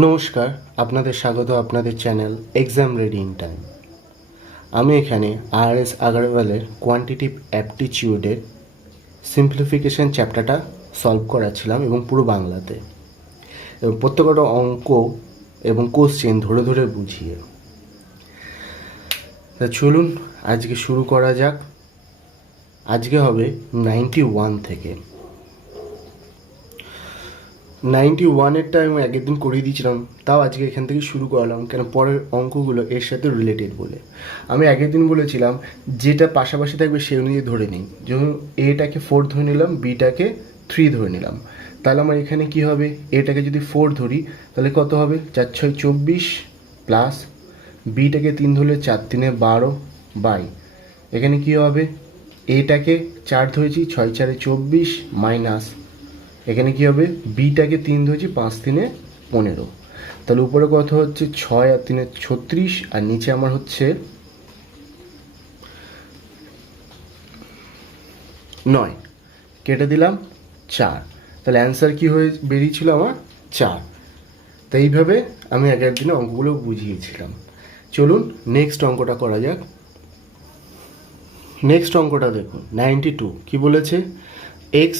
নমস্কার, আপনাদের স্বাগত আপনাদের channel exam ready in time. আমি এখানে আর.এস. আগরওয়ালের কোয়ান্টিটিভ অ্যাপটিচিউডের সিম্পলিফিকেশন চ্যাপ্টারটা সলভ করাচ্ছিলাম এবং পুরো বাংলাতে, এবং প্রত্যেকটা অঙ্ক এবং কোশ্চেন ধরে ধরে বুঝিয়ে। তা চলুন আজকে শুরু করা যাক। আজকে হবে 91 থেকে। 91-এরটা আমি আগের দিন করিয়ে দিয়েছিলাম, তাও আজকে এখান থেকে শুরু করালাম কেন পরের অঙ্কগুলো এর সাথে রিলেটেড বলে। আমি আগের দিন বলেছিলাম যেটা পাশাপাশি থাকবে সে অনুযায়ী ধরে নিই। যেমন এটাকে 4 ধরে নিলাম, বিটাকে 3 ধরে নিলাম, তাহলে আমার এখানে কি হবে, এটাকে যদি 4 ধরি তাহলে কত হবে, 4 6 24 প্লাস বিটাকে 3 ধরলে 4 3 12 বাই এখানে কি হবে, এটাকে 4 ধরেছি 6 4 24 মাইনাস এখানে কি হবে, বিটাকে 3 ধরেছি 5 3 15, তাহলে উপরে কত হচ্ছে 6 আর 3 36 আর নিচে আমার হচ্ছে 9, কেটে দিলাম 4, তাহলে অ্যান্সার কি হয়ে বেরিয়েছিল আমার 4। তো এইভাবে আমি আগের দিনে অঙ্কগুলো বুঝিয়েছিলাম। চলুন নেক্সট অঙ্কটা করা যাক। নেক্সট অঙ্কটা দেখুন 92 কি বলেছে, x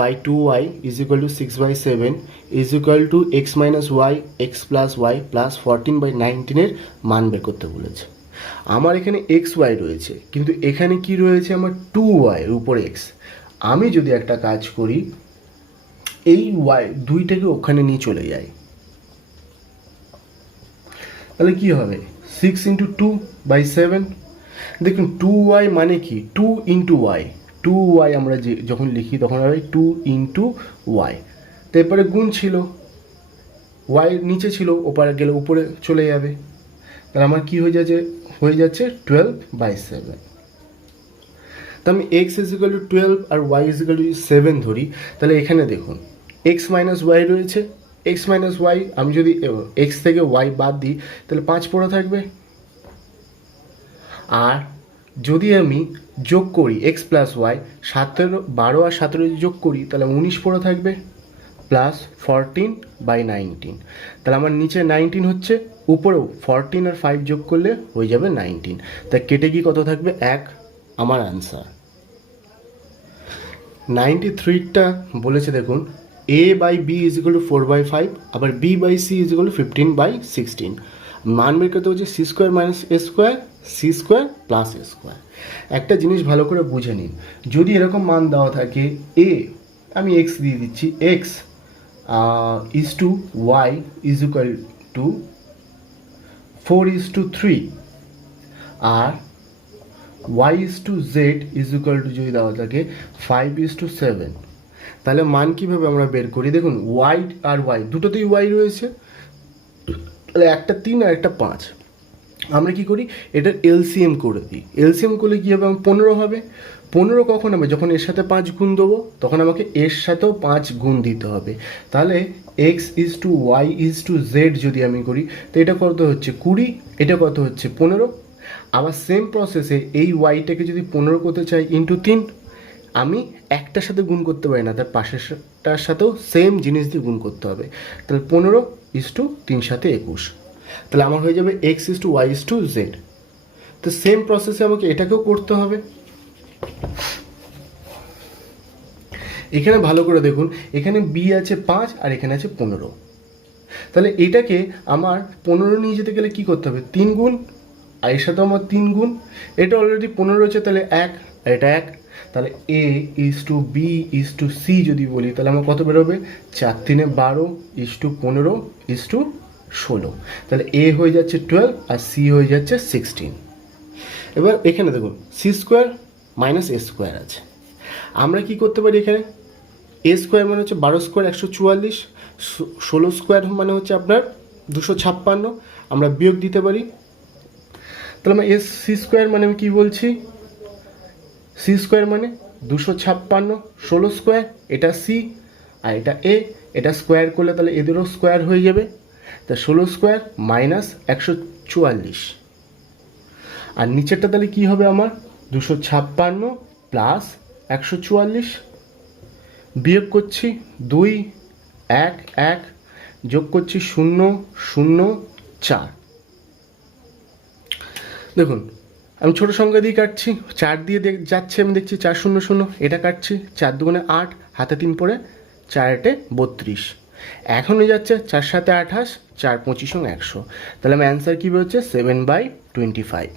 by 2y is equal to 6/7 is equal to x minus y x plus y plus 14/19 এর মান বের করতে বলেছে। আমার এখানে এক্স ওয়াই রয়েছে, কিন্তু এখানে কি রয়েছে আমার 2y এর উপর x। আমি যদি একটা কাজ করি, এই y দুইটাকে ওখানে নিয়ে চলে যাই, তাহলে কি হবে 6 × 2/7। দেখুন 2y মানে কি, 2 × y, 2y আমরা যে যখন লিখি তখন হবে 2 × y, তারপরে গুণ ছিল, y নিচে ছিল, ওপারে গেলে উপরে চলে যাবে, তাহলে আমার কি হয়ে যাচ্ছে 12/7। তো আমি x = 12 আর y = 7 ধরি, তাহলে এখানে দেখুন x - y রয়েছে, x - y আমি যদি x থেকে y বাদ দিই তাহলে 5 পড়ে থাকবে, আর যদি আমি যোগ করি x + y 12 আর 17 যোগ করি তাহলে 19 পড়ে থাকবে প্লাস 14/19, তাহলে আমার নিচে 19 হচ্ছে, উপরেও 14 আর 5 যোগ করলে হয়ে যাবে 19, তা কেটে গিয়ে কত থাকবে 1, আমার আনসার। 93টা বলেছে দেখুন a/b = 4/5, আবার b/c = 15/16। মান বের করতে হচ্ছে c² - a² c² + a²। একটা জিনিস ভালো করে বুঝে নিন, যদি এরকম মান দেওয়া থাকে a, আমি x দিয়ে দিচ্ছি, x is to y = 4:3 R y is to z = যদি দেওয়া থাকে 5:7, তাহলে মান কীভাবে আমরা বের করি, দেখুন y আর y দুটোতেই y রয়েছে, তাহলে একটা 3 আর একটা 5। আমরা কি করি, এটার এলসিএম করে দিই, এলসিএম করলে কী হবে, আমার 15 হবে। 15 কখন হবে, যখন এর সাথে 5 গুণ দেবো তখন আমাকে এর সাথেও 5 গুণ দিতে হবে, তাহলে x is to y is to z যদি আমি করি তো এটা কত হচ্ছে 20, এটা কত হচ্ছে 15। আবার সেম প্রসেসে এই ওয়াইটাকে যদি 15 করতে চাই ইন্টু 3, আমি একটার সাথে গুণ করতে পারি না, তার পাশেরটার সাথেও সেম জিনিস দিয়ে গুণ করতে হবে, তাহলে 15 = 3 × 7 = 21, তাহলে আমার হয়ে যাবে x is to y is to z। তো সেম প্রসেসে আমাকে এটাকেও করতে হবে। এখানে ভালো করে দেখুন, এখানে b আছে 5 আর এখানে আছে 15, তাহলে এটাকে আমার 15 নিয়ে যেতে গেলে কি করতে হবে, 3 গুণ, আর এর সাথে আমার 3 গুণ, এটা অলরেডি 15 রয়েছে তাহলে 1 আর এটা 1, তাহলে a is to b is to c যদি বলি তাহলে আমার কত বেরোবে, 4 3 12 15 16, তাহলে a হয়ে যাচ্ছে 12 আর c হয়ে যাচ্ছে 16। এবার এখানে দেখুন c² - a² আছে, আমরা কি করতে পারি, এখানে a² মানে হচ্ছে 12² 144, 16² মানে হচ্ছে আপনার 256, আমরা বিয়োগ দিতে পারি, তাহলে আমরা c² মানে আমি কী বলছি, c² মানে 256, 16² এটা c আর এটা a, এটা স্কোয়ার করলে তাহলে এদেরও স্কোয়ার হয়ে যাবে, তা 16² - 144, আর নিচেরটা তাহলে কি হবে আমার 256 প্লাস 144, বিয়োগ করছি 2 1 1 যোগ করছি 0 0 4। দেখুন আমি ছোট সংখ্যা দিয়ে কাটছি, 4 দিয়ে যাচ্ছে, আমি দেখছি 4 0 0, এটা কাটছি, 4 2 8, হাতে 3 পড়ে 4 8 32, এখনই যাচ্ছে 4 7 28, 4 25 100। তাহলে আমার অ্যান্সার কী বেরোচ্ছে 7/25।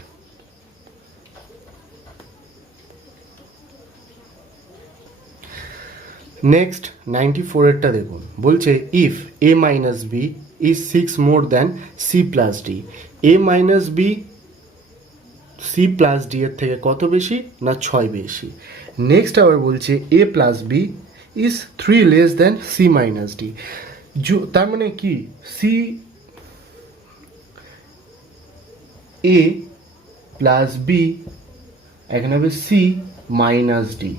নেক্সট 94 এরটা দেখুন, বলছে if a minus B is 6 more than C plus D, a minus B C plus D এর থেকে কত বেশি না 6 বেশি। নেক্সট আবার বলছে a plus B is 3 less than c minus d. তার মানে কি সি এ প্লাস বি এখানে হবে সি মাইনাস ডি।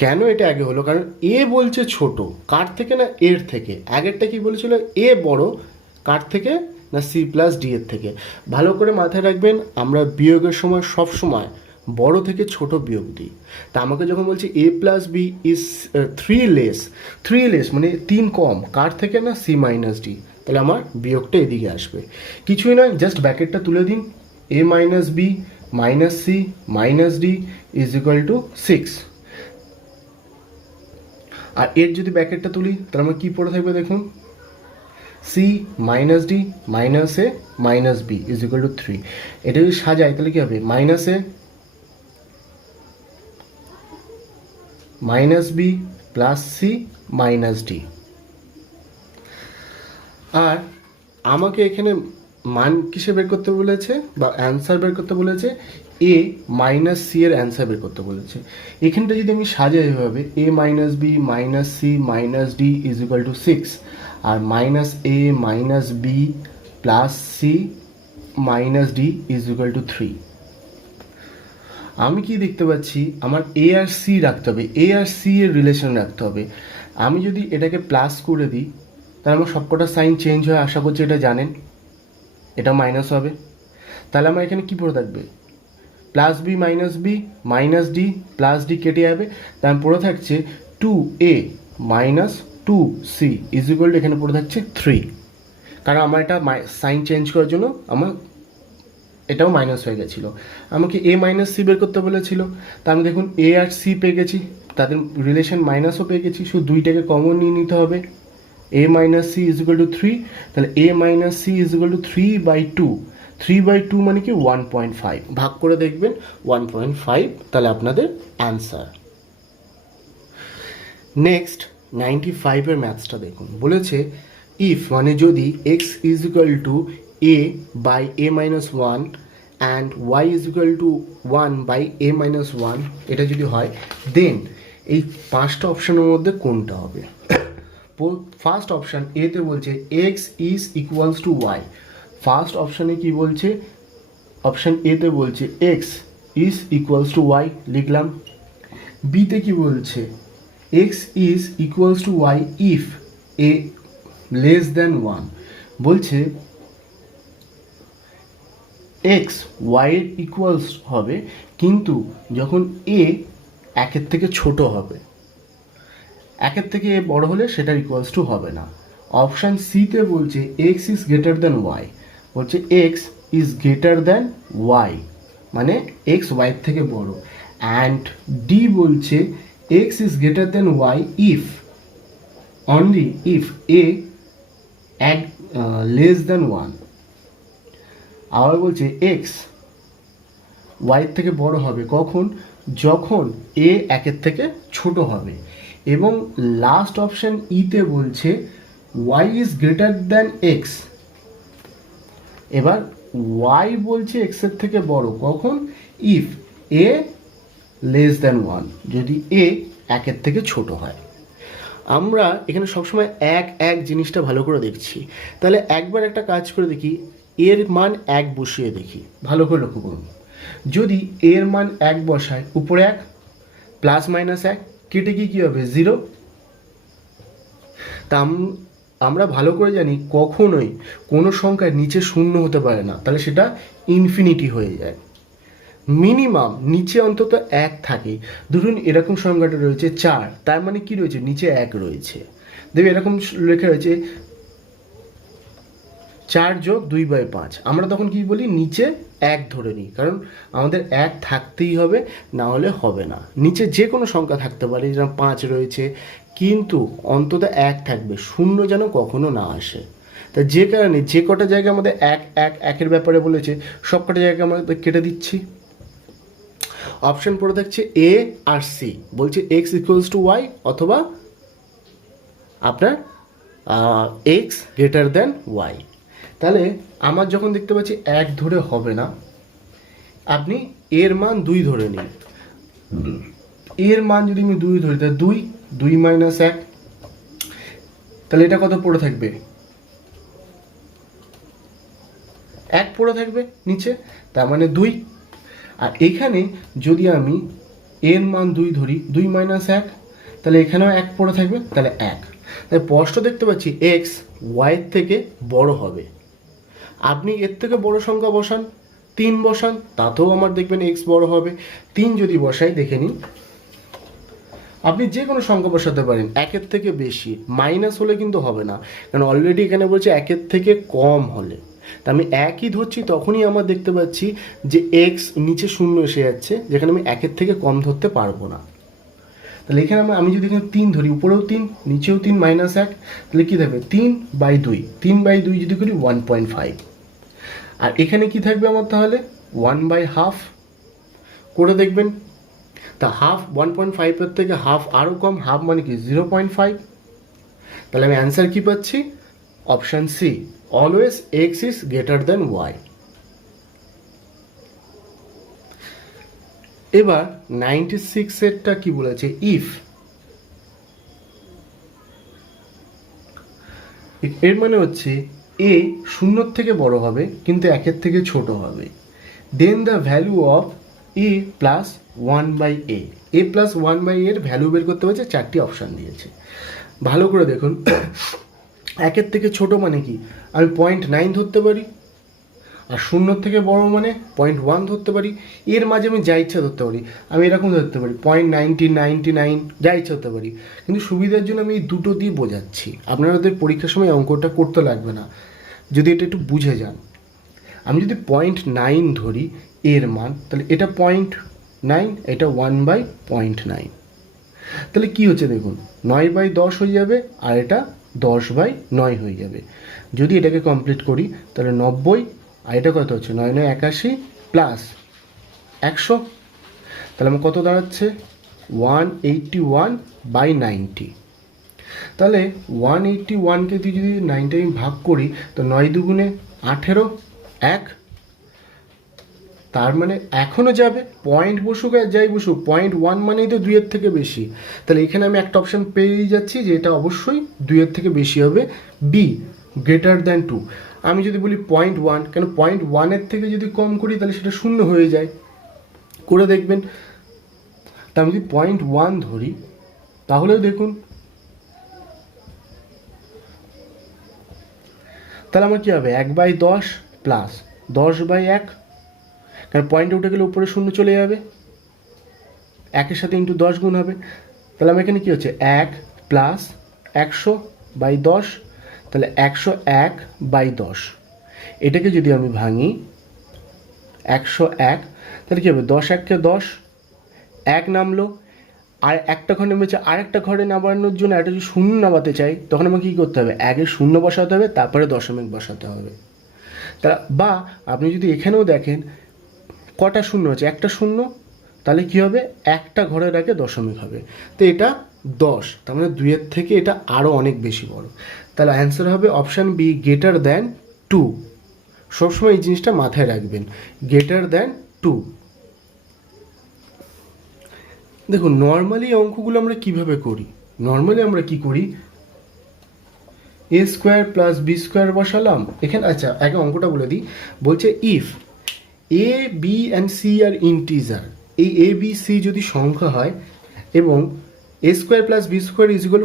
কেন এটা আগে হলো? কারণ এ বলছে ছোট, কার থেকে না এর থেকে। আগেরটা কি বলেছিল? এ বড়, কার থেকে না সি প্লাস ডি এর থেকে। ভালো করে মাথায় রাখবেন, আমরা বিয়োগের সময় সব সময় বড় থেকে ছোট বিয়োগ দিই। তা আমাকে যখন বলছি এ প্লাস বি ইজ 3 লেস মানে 3 কম, কার থেকে না সি মাইনাস ডি, তাহলে আমার বিয়োগটা এদিকে আসবে। কিছুই নয়, জাস্ট ব্র্যাকেটটা তুলে দিন, a minus b minus c minus d is equal to 6। আর এর যদি ব্র্যাকেটটা তুলি তাহলে আমার কী পড়ে থাকবে দেখুন, c minus d minus a minus B is equal to 3। এটা যদি সাজাই তাহলে কী হবে, minus a minus b plus c minus d. আর আমাকে এখানে মান কিসে বের করতে বলেছে বা অ্যান্সার বের করতে বলেছে, এ মাইনাস সি এর অ্যান্সার বের করতে বলেছে। এখানটা যদি আমি সাজাই এভাবে, a minus b minus c minus d is equal to 6, আর minus a minus b plus c minus d is equal to 3। আমি কি দেখতে পাচ্ছি, আমার এ আর সি রাখতে হবে, এ আর সি এর রিলেশন রাখতে হবে। আমি যদি এটাকে প্লাস করে দিই তাহলে আমার সবকটা সাইন চেঞ্জ হয়, আশা করছি এটা জানেন, এটা মাইনাস হবে। তাহলে আমার এখানে কী পড়ে থাকবে, plus B minus D plus D কেটে যাবে, তার পড়ে থাকছে 2a minus 2c is equal two, এখানে পড়ে থাকছে 3। কারণ আমার এটা সাইন চেঞ্জ করার জন্য আমার এটাও মাইনাস হয়ে গেছিলো। আমাকে এ মাইনাস সি বের করতে বলেছিল, তা আমি দেখুন এ আর সি পেয়ে গেছি, তাদের রিলেশন মাইনাসও পেয়ে গেছি, শুধু দুইটাকে কমন নিয়ে নিতে হবে। A minus c is equal to 3, তাহলে a minus c is equal to 3/2। 3/2 মানে কি 1.5, ভাগ করে দেখবেন 1.5, তাহলে আপনাদের অ্যান্সার। নেক্সট 95 এর ম্যাথসটা দেখুন, বলেছে ইফ মানে যদি x is equal two a by a minus 1 and y is equal to 1 by a minus 1, এটা যদি হয় দেন এই 5টা অপশানের মধ্যে কোনটা হবে? ফার্স্ট অপশান এতে বলছে x is equals to y, first অপশানে কি বলছে, অপশান এতে বলছে x is equals to y, লিখলাম। বিতে কি বলছে, x is equals to y if a less than 1, বলছে এক্স ওয়াইয়ের ইকুয়ালস হবে, কিন্তু যখন এ একের থেকে ছোট হবে, একের থেকে এ বড় হলে সেটার ইকুয়ালস টু হবে না। অপশান সিতে বলছে x is greater than y, বলছে x is greater than y মানে এক্স ওয়াইয়ের থেকে বড়। অ্যান্ড ডি বলছে x is greater than y if only if a less than 1। আবার বলছে এক্স ওয়াইয়ের থেকে বড় হবে কখন, যখন এ একের থেকে ছোট হবে। এবং লাস্ট অপশান ইতে বলছে Y is greater than X, এবার ওয়াই বলছে এক্সের থেকে বড় কখন, ইফ এ লেস দ্যান 1, যদি এ একের থেকে ছোট হয়। আমরা এখানে সবসময় এক জিনিসটা ভালো করে দেখছি, তাহলে একবার একটা কাজ করে দেখি, এর মান 1 বসিয়ে দেখি, ভালো করে লক্ষ্য করুন। যদি এর মান 1 বসায়, উপরে 1 প্লাস মাইনাস 1 কেটে কী হবে 0। তা আমরা ভালো করে জানি কখনোই কোনো সংখ্যার নিচে 0 হতে পারে না, তাহলে সেটা ইনফিনিটি হয়ে যায়। মিনিমাম নিচে অন্তত 1 থাকে। ধরুন এরকম সংখ্যাটা রয়েছে 4, তার মানে কি রয়েছে, নিচে 1 রয়েছে। দেখবে এরকম লেখা রয়েছে 4+2/5, আমরা তখন কি বলি, নিচে 1 ধরে নিই, কারণ আমাদের 1 থাকতেই হবে, না হলে হবে না। নিচে যে কোনো সংখ্যা থাকতে পারে, যেরকম 5 রয়েছে, কিন্তু অন্তত 1 থাকবে, শূন্য যেন কখনো না আসে। তা যে কারণে যে কটা জায়গায় আমাদের 1 ব্যাপারে বলেছে, সব কটা জায়গায় আমরা কেটে দিচ্ছি। অপশন পড়ে থাকছে এ আর সি, বলছে x = y অথবা আপনার x > y। তাহলে আমার যখন দেখতে পাচ্ছি 1 ধরে হবে না, আপনি এর মান 2 ধরে নিন। এর মান যদি আমি 2 ধরি, তাহলে 2 - 1, তাহলে এটা কত পড়ে থাকবে, 1 পড়ে থাকবে নিচে, তার মানে 2। আর এখানে যদি আমি এর মান 2 ধরি, 2 - 1, তাহলে এখানেও 1 পড়ে থাকবে, তাহলে 1। তাই স্পষ্ট দেখতে পাচ্ছি x y এর থেকে বড় হবে। আপনি এর থেকে বড় সংখ্যা বসান, 3 বসান, তাতেও আমার দেখবেন x বড় হবে। 3 যদি বসাই, দেখে নিন, আপনি যে কোনো সংখ্যা বসাতে পারেন, 1-এর থেকে বেশি, মাইনাস হলে কিন্তু হবে না, কারণ অলরেডি এখানে বলছে 1-এর থেকে কম হলে। তা আমি 1ই ধরছি, তখনই আমার দেখতে পাচ্ছি যে x নিচে 0 এসে যাচ্ছে, যেখানে আমি 1-এর থেকে কম ধরতে পারবো না। তাহলে এখানে আমি যদি এখানে 3 ধরি, উপরেও 3, নিচেও 3 - 1, তাহলে কী থাকবে, 3/2। 3/2 যদি করি 1.5। আর এখানে কি থাকবে আমার, তাহলে 1/2 করে দেখবেন। তা হাফ 1.5-এর থেকে হাফ আরও কম, হাফ মানে কি 0.5। তাহলে আমি অ্যান্সার কি পাচ্ছি, option C, always x is greater than y। এবার 96-এরটা কি বলেছে, ইফ। এর মানে হচ্ছে a 0-এর থেকে বড় হবে কিন্তু 1-এর থেকে ছোট হবে, then the value of a + 1/a। a + 1/a এর ভ্যালু বের করতে হচ্ছে, 4টি অপশান দিয়েছে। ভালো করে দেখুন, 1-এর থেকে ছোট মানে কি, আমি 0.9 ধরতে পারি, আর 0-এর থেকে বড় মানে 0.1 ধরতে পারি। এর মাঝে আমি যা ইচ্ছা ধরতে পারি, আমি এরকম ধরতে পারি 0.99, যা ইচ্ছা ধরতে পারি। কিন্তু সুবিধার জন্য আমি এই দুটো দিয়ে বোঝাচ্ছি, আপনাদের পরীক্ষার সময় অঙ্কটা করতে লাগবে না যদি এটা একটু বুঝে যান। আমি যদি 0.9 ধরি এর মান, তাহলে এটা 0.9, এটা 1/0.9, তাহলে কি হচ্ছে দেখুন, 9/10 হয়ে যাবে, আর এটা 10/9 হয়ে যাবে। যদি এটাকে কমপ্লিট করি, তাহলে 90, আর এটা কত হচ্ছে, 9 9 81 প্লাস 100, তাহলে আমার কত দাঁড়াচ্ছে, 181/90। তাহলে 181কে যদি 9টা আমি ভাগ করি, তো 9 দুগুণে 18, 1, তার মানে এখনও যাবে, পয়েন্ট বসুক আর যাই বসুক, 0.1 মানেই তো 2-এর থেকে বেশি। তাহলে এখানে আমি একটা অপশান পেয়ে যাচ্ছি যে এটা অবশ্যই 2-এর থেকে বেশি হবে, বি > 2। আমি যদি বলি 0.1, কেন 0.1-এর থেকে যদি কম করি তাহলে সেটা 0 হয়ে যায়, করে দেখবেন। তা আমি যদি 0.1 ধরি, তাহলেও দেখুন, তাহলে আমার কী হবে, 1/10 প্লাস 10/1, কারণ পয়েন্টে উঠে গেলে উপরে 0 চলে যাবে, 1-এর সাথে × 10 গুণ হবে। তাহলে আমার এখানে কী হচ্ছে, 1 প্লাস 100/10, তাহলে 101/10। এটাকে যদি আমি ভাঙি, 101, তাহলে কী হবে, 10 × 1 = 10, 1 নামলো, আর একটা ঘর নেমেছে, আরেকটা ঘরে নামানোর জন্য একটা যদি 0 নামাতে চাই, তখন আমাকে কী করতে হবে, আগে 0 বসাতে হবে, তারপরে দশমিক বসাতে হবে। তা বা আপনি যদি এখানেও দেখেন কটা 0 আছে, একটা 0, তাহলে কী হবে, একটা ঘরের আগে দশমিক হবে, তো এটা 10, তার মানে 2-এর থেকে এটা আরও অনেক বেশি বড়। তাহলে অ্যান্সার হবে অপশান বি, > 2। সবসময় এই জিনিসটা মাথায় রাখবেন, > 2। দেখুন, নর্মালি অঙ্কগুলো আমরা কিভাবে করি, নর্মালি আমরা কি করি, a² + b² বসালাম এখানে। আচ্ছা, আগে অঙ্কটা বলে দিই, বলছে if a, b and c আর ইন্টিজার, এই a, b, c যদি সংখ্যা হয় এবং a² + b² =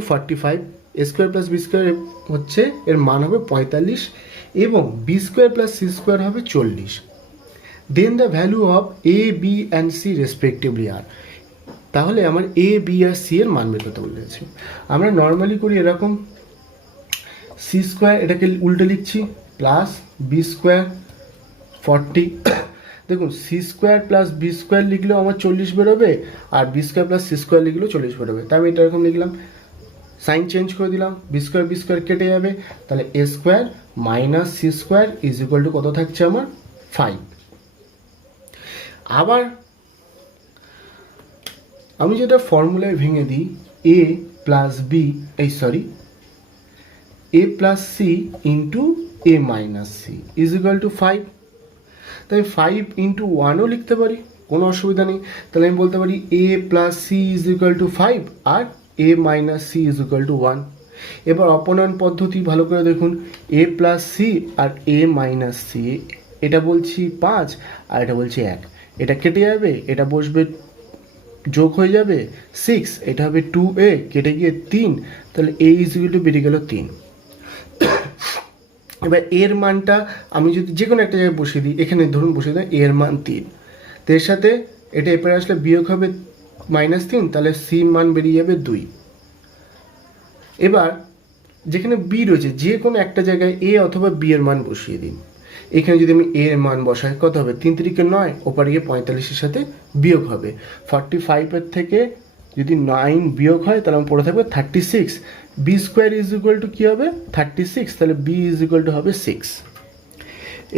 45, a² + b² হচ্ছে এর মান হবে 45 এবং b² + c² হবে 40, then the value of a, b and c respectively আর। তাহলে আমার a, b আর c এর মান বের করতে বলেছে। আমরা নর্মালি করি এরকম, c² এটাকে উল্টে লিখছি, প্লাস বি স্কোয়ার 40। দেখুন c square plus b square লিখলেও আমার 40 বেরোবে, আর b square plus c square লিখলেও 40 বেরোবে। তাই আমি এটা এরকম লিখলাম, সাইন চেঞ্জ করে দিলাম, বি স্কোয়ার কেটে যাবে, তাহলে a square minus c square is equal to কত থাকছে আমার 5। আবার আমি যেটা ফর্মুলায় ভেঙে দিই, a plus b a plus c into a minus c is equal to 5। তাই 5 ইন্টু 1ও লিখতে পারি, কোনো অসুবিধা নেই। তাহলে আমি বলতে পারি a plus c is equal to 5 আর a minus c is equal to 1। এবার অপনয়ন পদ্ধতি ভালো করে দেখুন, এ প্লাস সি আর এ মাইনাস সি, এটা বলছি 5 আর এটা বলছি 1, এটা কেটে যাবে, এটা বসবে যোগ হয়ে যাবে 6, এটা হবে 2a কেটে গিয়ে 3, তাহলে a ইজ ইকুয়াল টু বেরিয়ে গেল 3। এবার এর মানটা আমি যদি যে কোনো একটা জায়গায় বসিয়ে দিই, এখানে ধরুন বসিয়ে দিই এর মান 3, তো এর সাথে এটা এরপরে আসলে বিয়োগ হবে -3, তাহলে সি মান বেরিয়ে যাবে 2। এবার যেখানে বি রয়েছে যে কোনো একটা জায়গায় এ অথবা বি এর মান বসিয়ে দিন। এখানে যদি আমি এর মান বসাই কত হবে, 3 3 9, ওপারে গিয়ে 45-এর সাথে বিয়োগ হবে। 45-এর থেকে যদি 9 বিয়োগ হয় তাহলে আমার পড়ে থাকবে 36। B square is equal to কী হবে 36, তাহলে বি ইজ ইকুয়াল টু হবে 6।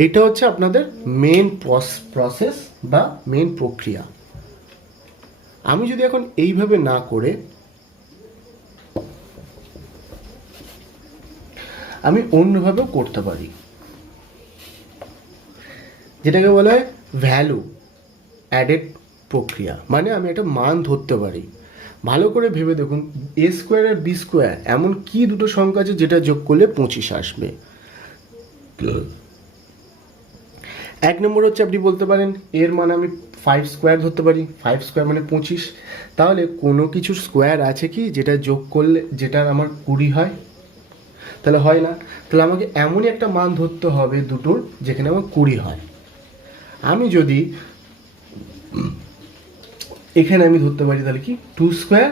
এইটা হচ্ছে আপনাদের মেন প্রসেস বা মেন প্রক্রিয়া। আমি যদি এখন এইভাবে না করে আমি অন্যভাবেও করতে পারি, যেটাকে বলা হয় ভ্যালু অ্যাডেড প্রক্রিয়া, মানে আমি একটা মান ধরতে পারি। ভালো করে ভেবে দেখুন, এ স্কোয়ার আর বি স্কোয়ার এমন কি দুটো সংখ্যা আছে যেটা যোগ করলে 25 আসবে। 1 নম্বর হচ্ছে আপনি বলতে পারেন এর মান আমি 5 স্কোয়ার ধরতে পারি, 5 স্কোয়ার মানে 25। তাহলে কোনো কিছু স্কোয়ার আছে কি যেটা যোগ করলে যেটার আমার 20 হয়? তাহলে হয় না। তাহলে আমাকে এমনই একটা মান ধরতে হবে দুটোর যেখানে আমার 20 হয়। আমি যদি এখানে আমি ধরতে পারি তাহলে কি 2 স্কোয়ার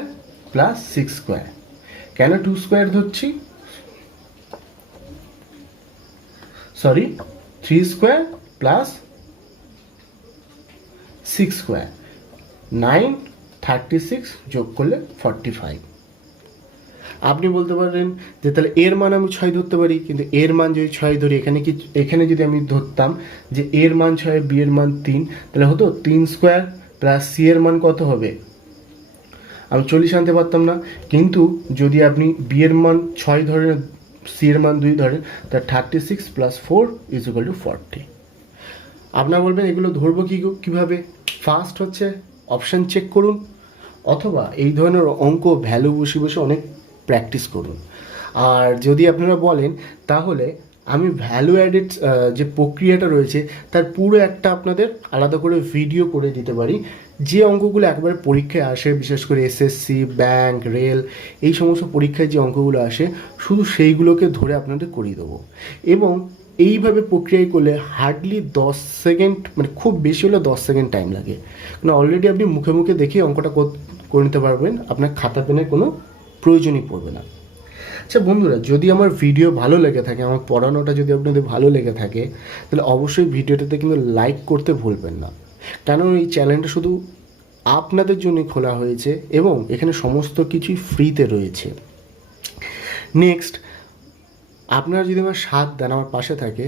প্লাস 6 স্কোয়ার। কেন 2 স্কোয়ার ধরছি, 3 স্কোয়ার প্লাস 6 স্কোয়ার, 9 36 যোগ করলে 45। আপনি বলতে পারেন যে তাহলে এর মান আমি 6 ধরতে পারি, কিন্তু এর মান যদি 6 ধরি এখানে যদি আমি ধরতাম যে এর মান 6 বি এর মান 3, তাহলে হতো 3 স্কোয়ার প্লাস সি এর মান কত হবে, আমি 40 আনতে পারতাম না। কিন্তু যদি আপনি বি এর মান 6 ধরেন, সি এর মান 2 ধরেন, তাহলে 36 প্লাস 4 ইজ ইকুয়াল টু 40। আপনারা বলবেন এগুলো ধরবো কীভাবে? ফার্স্ট হচ্ছে অপশান চেক করুন, অথবা এই ধরনের অঙ্ক ভ্যালু বসে বসে অনেক প্র্যাকটিস করুন। আর যদি আপনারা বলেন তাহলে আমি ভ্যালু অ্যাডেড যে প্রক্রিয়াটা রয়েছে তার পুরো একটা আপনাদের আলাদা করে ভিডিও করে দিতে পারি। যে অঙ্কগুলো একবারে পরীক্ষায় আসে, বিশেষ করে এসএসসি, ব্যাংক, রেল, এই সমস্ত পরীক্ষায় যে অঙ্কগুলো আসে শুধু সেইগুলোকে ধরে আপনাদের করিয়ে দেবো। এবং এইভাবে প্রক্রিয়া করলে হার্ডলি 10 সেকেন্ড, মানে খুব বেশি হলে 10 সেকেন্ড টাইম লাগে, কারণ অলরেডি আপনি মুখে মুখে দেখে অঙ্কটা করে নিতে পারবেন, আপনার খাতা পেনের কোনো প্রয়োজনই পড়বে না। আচ্ছা বন্ধুরা, যদি আমার ভিডিও ভালো লেগে থাকে, আমার পড়ানোটা যদি আপনাদের ভালো লেগে থাকে, তাহলে অবশ্যই ভিডিওটাতে কিন্তু লাইক করতে ভুলবেন না, কারণ এই চ্যানেলটা শুধু আপনাদের জন্যই খোলা হয়েছে এবং এখানে সমস্ত কিছুই ফ্রিতে রয়েছে। নেক্সট, আপনারা যদি আমার সাথ দেন, আমার পাশে থাকে,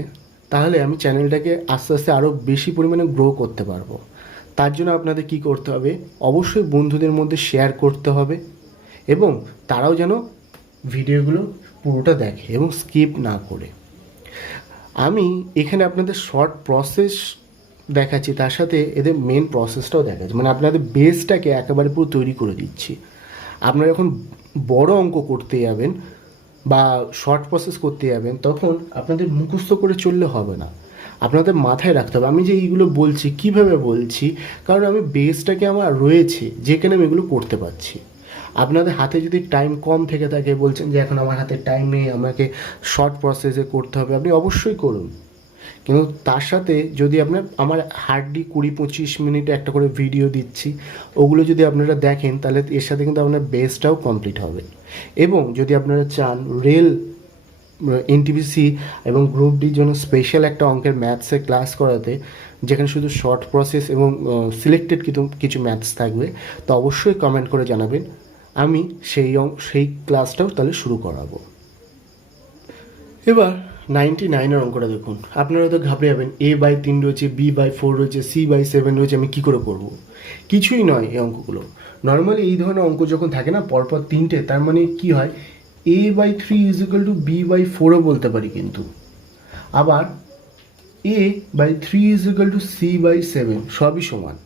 তাহলে আমি চ্যানেলটাকে আস্তে আস্তে আরও বেশি পরিমাণে গ্রো করতে পারবো। তার জন্য আপনাদের কি করতে হবে, অবশ্যই বন্ধুদের মধ্যে শেয়ার করতে হবে এবং তারাও যেন ভিডিওগুলো পুরোটা দেখে এবং স্কিপ না করে। আমি এখানে আপনাদের শর্ট প্রসেস দেখাচ্ছি, তার সাথে এদের মেন প্রসেসটাও দেখাচ্ছি, মানে আপনাদের বেসটাকে একেবারে পুরো তৈরি করে দিচ্ছি। আপনারা যখন বড় অঙ্ক করতে যাবেন বা শর্ট প্রসেস করতে যাবেন, তখন আপনাদের মুখস্থ করে চললে হবে না, আপনাদের মাথায় রাখতে হবে আমি যে এইগুলো বলছি কীভাবে বলছি, কারণ আমি বেসটাকে আমার রয়েছে যেখানে আমি এগুলো করতে পারছি। আপনাদের হাতে যদি টাইম কম থেকে থাকে, বলছেন যে এখন আমার হাতে টাইম নেই, আমাকে শর্ট প্রসেসে করতে হবে, আপনি অবশ্যই করুন, কিন্তু তার সাথে যদি আমার হার্ডলি 20-25 মিনিটে একটা করে ভিডিও দিচ্ছি, ওগুলো যদি আপনারা দেখেন, তাহলে এর সাথে কিন্তু আপনার বেসটাও কমপ্লিট হবে। এবং যদি আপনারা চান রেল এনটিপিসি এবং গ্রুপ ডির জন্য স্পেশাল একটা অঙ্কের ম্যাথসের ক্লাস করাতে, যেখানে শুধু শর্ট প্রসেস এবং সিলেক্টেড কিছু ম্যাথস থাকবে, তো অবশ্যই কমেন্ট করে জানাবেন, আমি সেই ক্লাসটাও তাহলে শুরু করাবো। এবার 99-এর অঙ্কটা দেখুন। আপনারা তো ঘাবড়ে যাবেন, A/3 রয়েছে, B/4 রয়েছে, C/7 রয়েছে, আমি কী করে করব? কিছুই নয় এই অঙ্কগুলো। নর্মালি এই ধরনের অঙ্ক যখন থাকে না পরপর তিনটে, তার মানে কি হয়, A/3 = B/4ও বলতে পারি, কিন্তু আবার A/3 = C/7 সবই সমান।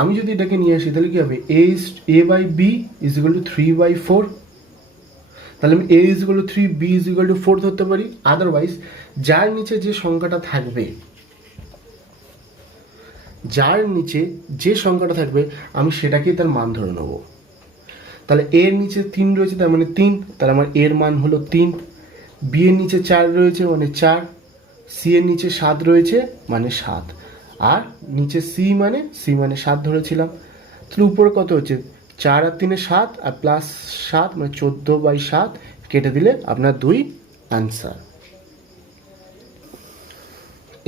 আমি যদি এটাকে নিয়ে আসি তাহলে কী হবে, A/B = 3/4, তাহলে আমি A = 3, B = 4 ধরতে পারি। আদারওয়াইজ যার নিচে যে সংখ্যাটা থাকবে, আমি সেটাকেই তার মান ধরে নেব। তাহলে এর নিচে 3 রয়েছে, তার মানে 3, তাহলে আমার এর মান হলো 3। বি এর নিচে 4 রয়েছে, মানে 4। সি এর নিচে 7 রয়েছে, মানে 7। আর নিচে সি মানে 7 ধরেছিলাম। তাহলে উপরে কত হচ্ছে, 4 আর 3 7, আর প্লাস 7 মানে 14/7, কেটে দিলে আপনার 2 অ্যান্সার।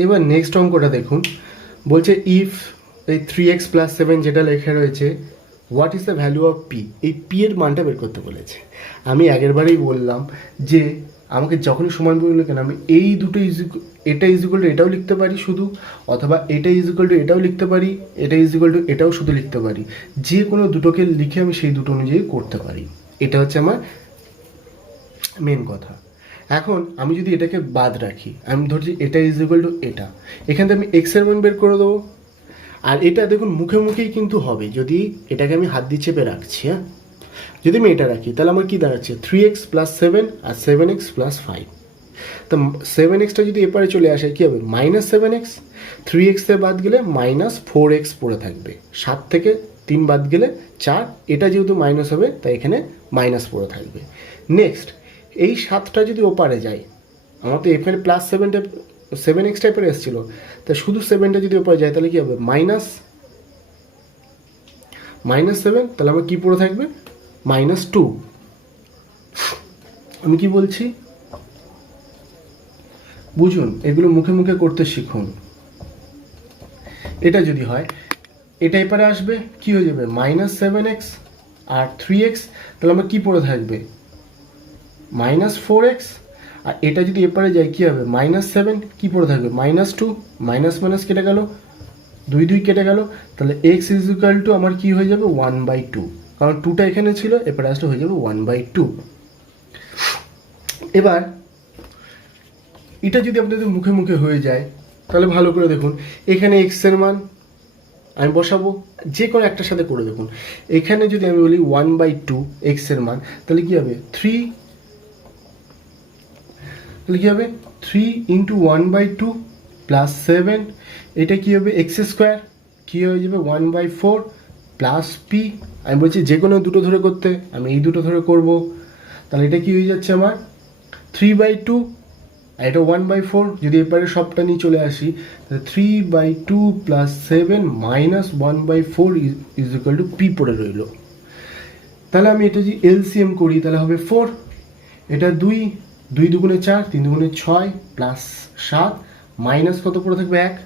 এবার নেক্সট অঙ্কটা দেখুন, বলছে ইফ এই 3x + 7 যেটা লেখা রয়েছে, what is the value of P? এই পি এর মানটা বের করতে বলেছে। আমি আগেরবারেই বললাম যে আমাকে যখনই সমান বললো কেন, আমি এই দুটো এটা ইজিক্যাল টু এটাও লিখতে পারি শুধু, অথবা এটা ইজিক্যাল টু এটাও লিখতে পারি, এটা ইজিক্যাল টু এটাও শুধু লিখতে পারি। যে কোনো দুটোকে লিখে আমি সেই দুটো অনুযায়ী করতে পারি। এটা হচ্ছে আমার মেন কথা। এখন আমি যদি এটাকে বাদ রাখি, আমি ধরছি এটা ইজিক্যাল টু এটা, এখান থেকে আমি এক্সের মান বের করে দেবো। আর এটা দেখুন মুখে মুখেই কিন্তু হবে, যদি এটাকে আমি হাত দিয়ে চেপে রাখছি। হ্যাঁ, যদি আমি এটা রাখি তাহলে আমার কী দাঁড়াচ্ছে, 3x + 7 আর 7x + 5। তো 7xটা যদি এপারে চলে আসে কী হবে, -7x। 3x থেকে বাদ গেলে -4x পড়ে থাকবে। 7 থেকে 3 বাদ গেলে 4, এটা যেহেতু মাইনাস হবে তাই এখানে মাইনাস পড়ে থাকবে। নেক্সট, এই 7টা যদি ওপারে যায়, আমার তো এখানে +7x টাইপের এসেছিলো, তা শুধু 7টা যদি ওপারে যায় তাহলে কী হবে, -7, তাহলে আমার কী পড়ে থাকবে, -2। আমি কি বলছি বুঝুন, এগুলো মুখে মুখে করতে শিখুন। এটা যদি হয়, এটা এপারে আসবে, কি হয়ে যাবে, -7x আর 3x, তাহলে আমার কী পড়ে থাকবে, -4x। আর এটা যদি এপারে যায় কী হবে, -7, কী পড়ে থাকবে, -2, মাইনাস কেটে গেল, 2 কেটে গেল, তাহলে x = আমার কী হয়ে যাবে, 1/2, কারণ 2টা এখানে ছিল, এপারে আসলে হয়ে যাবে 1/2। এবার এটা যদি আপনাদের মুখে মুখে হয়ে যায় তাহলে ভালো করে দেখুন, এখানে x এর মান আমি বসাবো, যে কোনো একটার সাথে করে দেখুন। এখানে যদি আমি বলি 1/2 x এর মান, তাহলে কী হবে, 3 × 1/2 + 7, এটা কী হবে, x², কী হয়ে যাবে, 1/4 + p। আমি বলছি যে কোনো দুটো ধরে করতে, আমি এই দুটো ধরে করব। তাহলে এটা কী হয়ে যাচ্ছে আমার, 3/2, আর এটা 1/4। যদি এবারে সবটা নিয়ে চলে আসি, তাহলে 3/2 + 7 -1/4 = p পড়ে রইল। তাহলে আমি এটা যদি এলসিএম করি তাহলে হবে 4, এটা 2, 2 দুগুণে 4, 3 দুগুণে 6 + 7, মাইনাস কত পড়ে থাকবে, 1।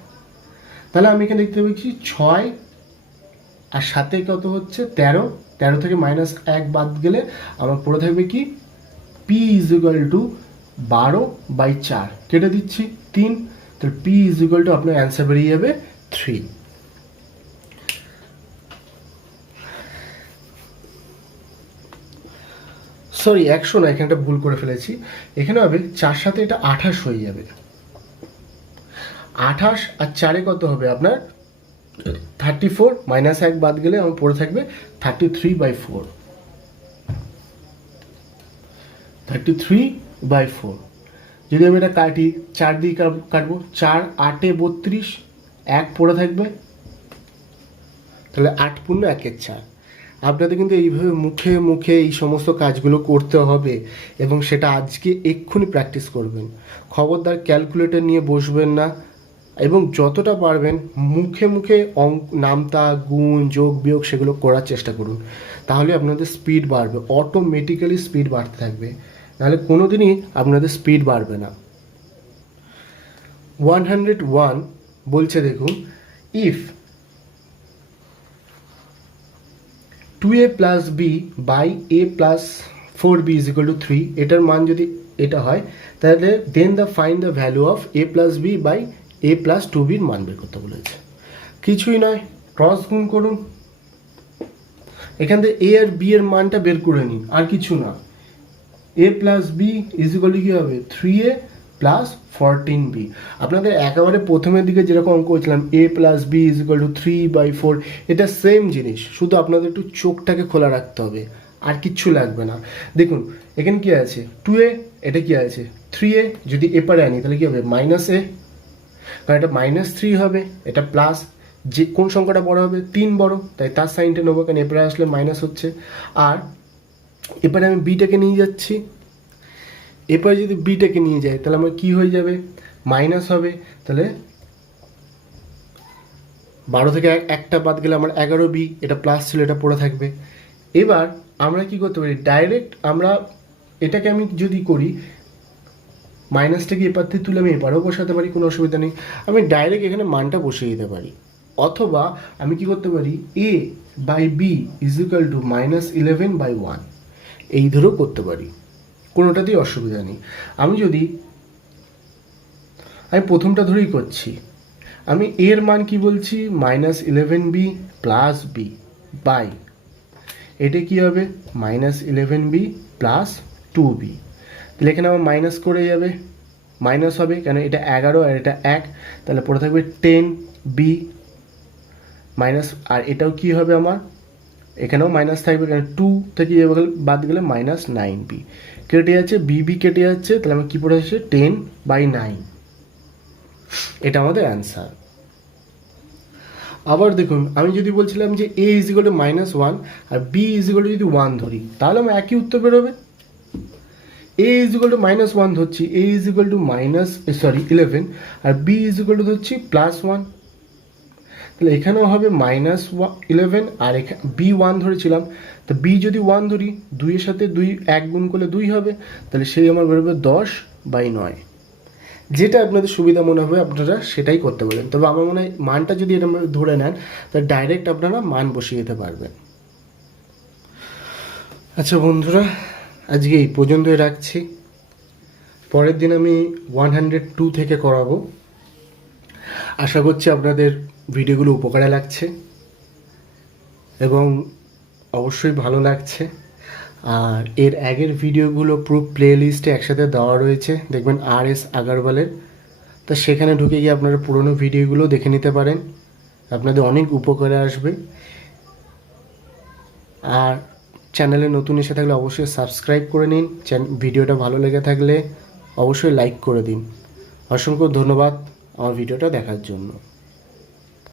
তাহলে আমি এখানে দেখতে পাচ্ছি 6 আর 7 কত হচ্ছে, 13, 13 থেকে -1 বাদ গেলে আমার পড়ে থাকবে কি, p = 12/4, কেটে দিচ্ছি 3, তাহলে p = আপনার অ্যান্সার বেরিয়ে যাবে 3। সরি 100 না, এখানটা ভুল করে ফেলেছি, এখানে হবে 4 সাথে এটা 28 হয়ে যাবে। 28 আর 4 কত হবে আপনার 34, -1 বাদ গেলে আমার পড়ে থাকবে 33/4। 33/4 যদি আমি এটা কাটি, 4 দিয়ে কাটবো, 4 8 32, 1 পড়ে থাকবে, তাহলে 8 × 1 = 4। আপনাদের কিন্তু এইভাবে মুখে মুখে এই সমস্ত কাজগুলো করতে হবে, এবং সেটা আজকে এক্ষুনি প্র্যাকটিস করবেন। খবরদার ক্যালকুলেটর নিয়ে বসবেন না, এবং যতটা পারবেন মুখে মুখে নামতা, গুণ, যোগ, বিয়োগ সেগুলো করার চেষ্টা করুন। তাহলে আপনাদের স্পিড বাড়বে, অটোমেটিক্যালি স্পিড বাড়তে থাকবে। নাহলে কোনো দিনই আপনাদের স্পিড বাড়বে না। 101 বলছে দেখুন, if 2a plus b by a plus 4b is equal to 3, এটার মান যদি এটা হয় তাহলে then the find the value of a plus b by a plus 2bর মান বের করতে বলেছে। কিছুই নয়, ক্রস গুণ করুন, এখান থেকে a আর b এর মানটা বের করে নিন, আর কিছু না। a plus B is equal to কী হবে, 3a প্লাস 14b। আপনাদের একেবারে প্রথমের দিকে যেরকম অঙ্ক করছিলাম a plus B is equal to 3/4, এটা সেম জিনিস, শুধু আপনাদের একটু চোখটাকে খোলা রাখতে হবে, আর কিচ্ছু লাগবে না। দেখুন এখানে কি আছে, 2a, এটা কি আছে 3a, যদি এ পারে আনি তাহলে কি হবে মাইনাস এ, কারণ এটা -3 হবে, এটা প্লাস, যে কোন সংখ্যাটা বড় হবে 3 বড়, তাই তার সাইনটা নেবো, কারণ এপারে আসলে মাইনাস হচ্ছে। আর এবারে আমি বিটাকে নিয়ে যাচ্ছি, এরপরে যদি বিটাকে নিয়ে যাই তাহলে আমার কি হয়ে যাবে, মাইনাস হবে, তাহলে 12 থেকে একটা বাদ গেলে আমার 11b, এটা প্লাস ছিল এটা পড়ে থাকবে। এবার আমরা কি করতে পারি, ডাইরেক্ট আমরা এটাকে আমি যদি করি মাইনাসটাকে এপার থেকে তুলে আমি এপারেও বসাতে পারি, কোনো অসুবিধা নেই। আমি ডাইরেক্ট এখানে মানটা বসিয়ে দিতে পারি, অথবা আমি কি করতে পারি a by B is equal to -11/1, এই ধরেও করতে পারি, কোনোটাতেই অসুবিধা নেই। আমি প্রথমটা ধরেই করছি, আমি এর মান কি বলছি -11b প্লাস বি বাই, এটা কি হবে -11b প্লাস 2b, তাহলে এখানে আমার মাইনাস করে যাবে, মাইনাস হবে কেন এটা 11 আর এটা 1, তাহলে পড়ে থাকবে 10b মাইনাস, আর এটাও কি হবে আমার এখানেও মাইনাস থাকবে, কারণ 2 থেকে বাদ গেলে -9b, কেটে যাচ্ছে বিবি কেটে যাচ্ছে, তাহলে আমার কী পড়ে যাচ্ছে 10/9, এটা আমাদের অ্যান্সার। আবার দেখুন আমি যদি বলছিলাম যে a ইজ ইকুয়াল টু -1 আর b ইজ ইকুয়াল টু যদি 1 ধরি, তাহলে আমার একই উত্তর বেরোবে। a ইজ ইকুয়াল টু -1 ধরছি, a ইজ ইকুয়াল টু 11 আর b ইজ ইকুয়াল টু ধরছি +1, তাহলে এখানেও হবে -11 আর বি 1 ধরেছিলাম, তো বি যদি 1 ধরি 2 এর সাথে 1 গুণ করলে 2 হবে, তাহলে সেই আমার বেরোবে 10/9। যেটা আপনাদের সুবিধা মনে হবে আপনারা সেটাই করতে পারেন, তবে আমার মনে হয় মানটা যদি এটা ধরে নেন তাহলে ডাইরেক্ট আপনারা মান বসিয়ে দিতে পারবেন। আচ্ছা বন্ধুরা, আজকে এই পর্যন্তই রাখছি, পরের দিন আমি 102 থেকে করাবো। আশা করছি আপনাদের ভিডিওগুলো উপকারে লাগছে এবং অবশ্যই ভালো লাগছে। আর এর আগের ভিডিওগুলো পুরো প্লে লিস্টে একসাথে দেওয়া রয়েছে, দেখবেন RS আগারওয়ালের, তা সেখানে ঢুকে গিয়ে আপনারা পুরনো ভিডিওগুলো দেখে নিতে পারেন, আপনাদের অনেক উপকারে আসবে। আর চ্যানেলে নতুন এসে থাকলে অবশ্যই সাবস্ক্রাইব করে নিন, ভিডিওটা ভালো লেগে থাকলে অবশ্যই লাইক করে দিন। অসংখ্য ধন্যবাদ আমার ভিডিওটা দেখার জন্য।